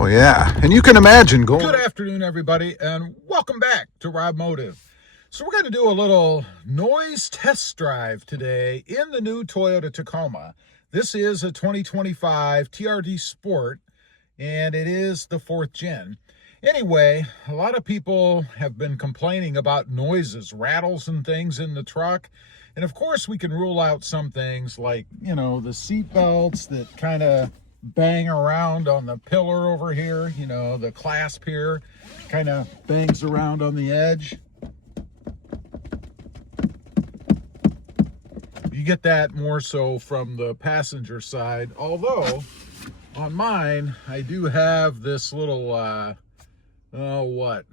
Oh yeah, and you can imagine going... Good afternoon, everybody, and welcome back to RobMotive. So we're going to do a little noise test drive today in the new Toyota Tacoma. This is a 2025 TRD Sport, and it is the 4th gen. Anyway, a lot of people have been complaining about noises, rattles and things in the truck. And of course, we can rule out some things like, you know, the seat belts that kind of bang around on the pillar over here, you know, the clasp here kind of bangs around on the edge. You get that more so from the passenger side, although on mine I do have this little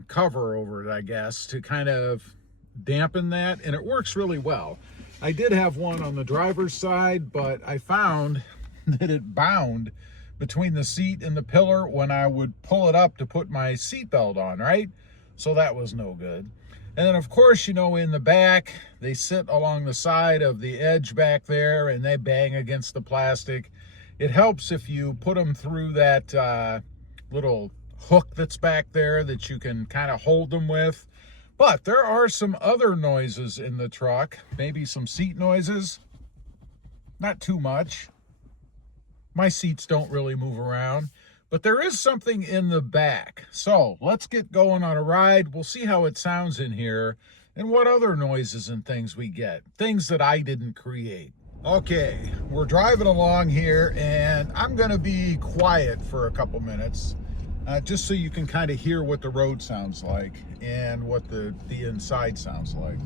cover over it, I guess, to kind of dampen that, and it works really well. I did have one on the driver's side, but I found that it bound between the seat and the pillar when I would pull it up to put my seatbelt on, right? So that was no good. And then of course, you know, in the back, they sit along the side of the edge back there and they bang against the plastic. It helps if you put them through that little hook that's back there that you can kind of hold them with. But there are some other noises in the truck, maybe some seat noises, not too much. My seats don't really move around, but there is something in the back. So let's get going on a ride. We'll see how it sounds in here and what other noises and things we get, things that I didn't create. Okay, we're driving along here and I'm gonna be quiet for a couple minutes. Just so you can kind of hear what the road sounds like and what the inside sounds like.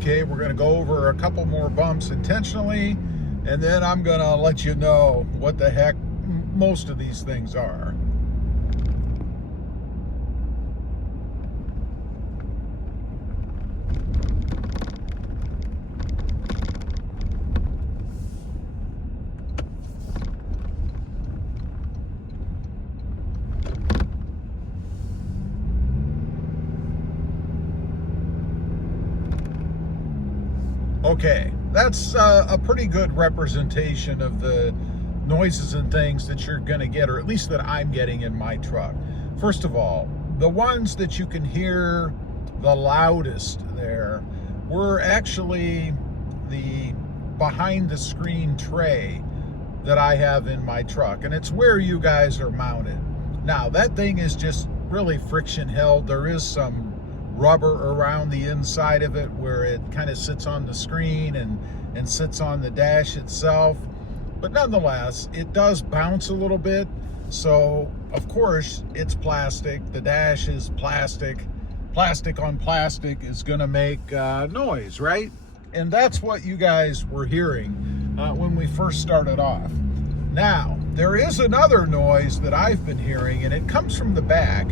Okay, we're gonna go over a couple more bumps intentionally, and then I'm gonna let you know what the heck most of these things are. Okay, that's a pretty good representation of the noises and things that you're gonna get, or at least that I'm getting in my truck. First of all, the ones that you can hear the loudest there were actually the behind the screen tray that I have in my truck, and it's where you guys are mounted. Now, that thing is just really friction held. There is some rubber around the inside of it where it kind of sits on the screen and sits on the dash itself. But nonetheless, it does bounce a little bit. So, of course, it's plastic. The dash is plastic. Plastic on plastic is going to make noise, right? And that's what you guys were hearing when we first started off. Now, there is another noise that I've been hearing, and it comes from the back.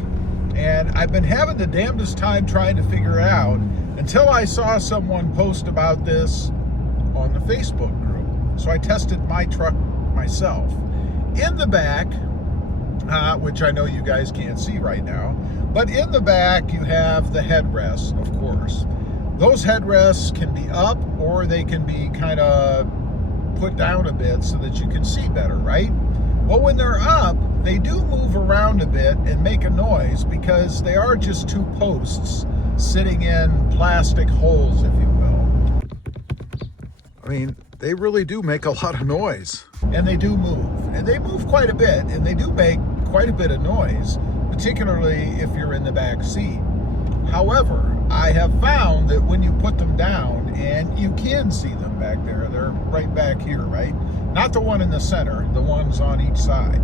And I've been having the damnedest time trying to figure it out until I saw someone post about this on the Facebook group. So I tested my truck myself. In the back, which I know you guys can't see right now, but in the back you have the headrests, of course. Those headrests can be up or they can be kind of put down a bit so that you can see better, right? Well, when they're up, they do move around a bit and make a noise because they are just two posts sitting in plastic holes, if you will. I mean, they really do make a lot of noise. And they do move. And they move quite a bit, and they do make quite a bit of noise, particularly if you're in the back seat. However, I have found that when you put them down, and you can see them back there, they're right back here, right? Not the one in the center, the ones on each side.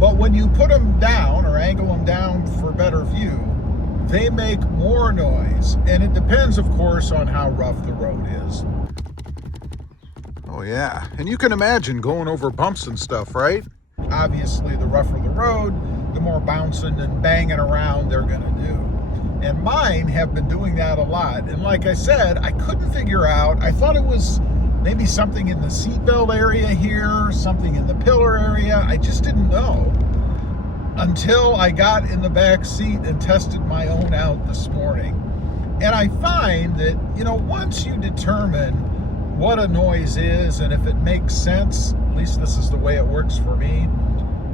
But when you put them down or angle them down for better view, they make more noise. And it depends, of course, on how rough the road is. Oh yeah, and you can imagine going over bumps and stuff, right? Obviously, the rougher the road, the more bouncing and banging around they're going to do. And mine have been doing that a lot. And like I said, I couldn't figure out, I thought it was maybe something in the seatbelt area here, something in the pillar area. I just didn't know until I got in the back seat and tested my own out this morning. And I find that, you know, once you determine what a noise is and if it makes sense, at least this is the way it works for me,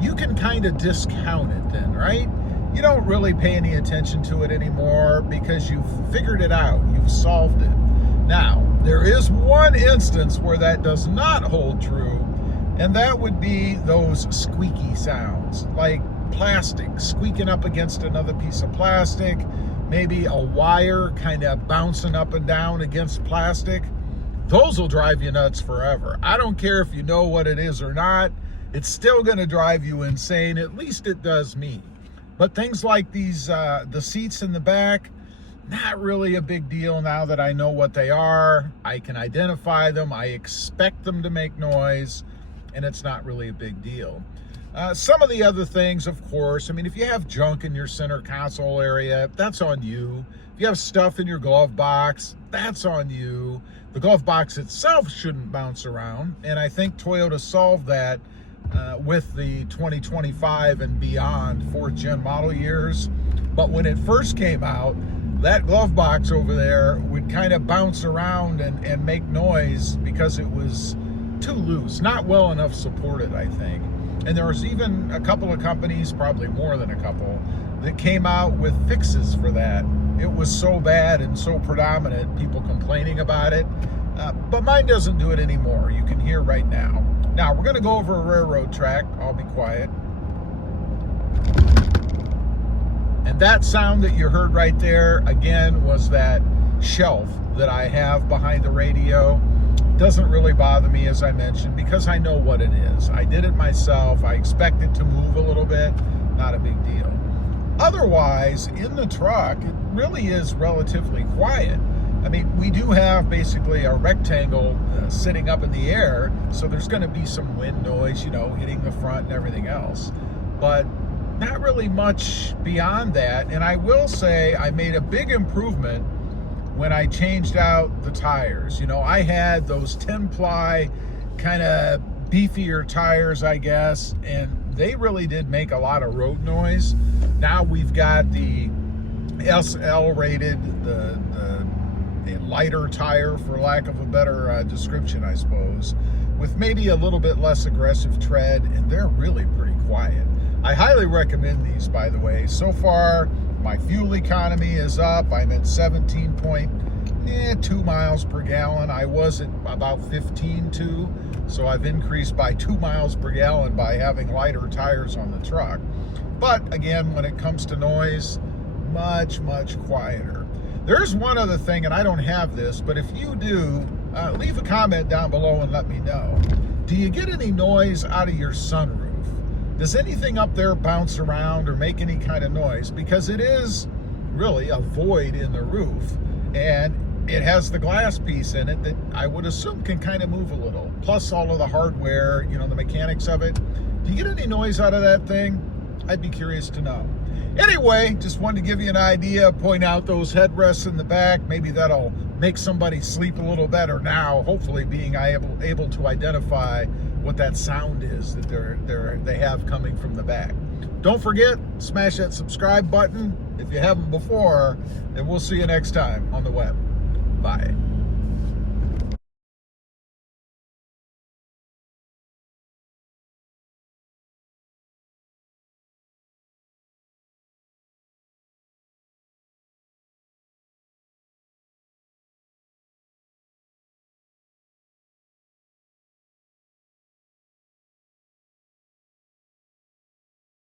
you can kind of discount it then, right? You don't really pay any attention to it anymore because you've figured it out, you've solved it. Now, there is one instance where that does not hold true, and that would be those squeaky sounds, like plastic squeaking up against another piece of plastic, maybe a wire kind of bouncing up and down against plastic. Those will drive you nuts forever. I don't care if you know what it is or not, it's still going to drive you insane. At least it does me. But things like these, the seats in the back, not really a big deal now that I know what they are. I can identify them. I expect them to make noise, and it's not really a big deal. Some of the other things, of course, I mean, if you have junk in your center console area, that's on you. If you have stuff in your glove box, that's on you. The glove box itself shouldn't bounce around, and I think Toyota solved that with the 2025 and beyond 4th gen model years. But when it first came out, that glove box over there would kind of bounce around and make noise because it was too loose, not well enough supported, I think. And there was even a couple of companies, probably more than a couple, that came out with fixes for that. It was so bad and so predominant, people complaining about it. But mine doesn't do it anymore. You can hear right now. Now, we're going to go over a railroad track. I'll be quiet. And that sound that you heard right there, again, was that shelf that I have behind the radio. Doesn't really bother me, as I mentioned, because I know what it is. I did it myself. I expect it to move a little bit. Not a big deal. Otherwise, in the truck, it really is relatively quiet. I mean, we do have basically a rectangle sitting up in the air, so there's going to be some wind noise, you know, hitting the front and everything else. But not really much beyond that. And I will say I made a big improvement when I changed out the tires. You know, I had those 10-ply kind of beefier tires, I guess, and they really did make a lot of road noise. Now we've got the SL rated, the lighter tire, for lack of a better description, I suppose, with maybe a little bit less aggressive tread, and they're really pretty quiet. I highly recommend these, by the way. So far, my fuel economy is up. I'm at 17.2 miles per gallon. I was at about 15.2, so I've increased by 2 miles per gallon by having lighter tires on the truck. But again, when it comes to noise, much, much quieter. There's one other thing, and I don't have this, but if you do, leave a comment down below and let me know. Do you get any noise out of your sunroof? Does anything up there bounce around or make any kind of noise? Because it is really a void in the roof, and it has the glass piece in it that I would assume can kind of move a little. Plus all of the hardware, you know, the mechanics of it. Do you get any noise out of that thing? I'd be curious to know. Anyway, just wanted to give you an idea, point out those headrests in the back. Maybe that'll make somebody sleep a little better now, hopefully being able to identify what that sound is that they have coming from the back. Don't forget, smash that subscribe button if you haven't before, and we'll see you next time on the web. Bye.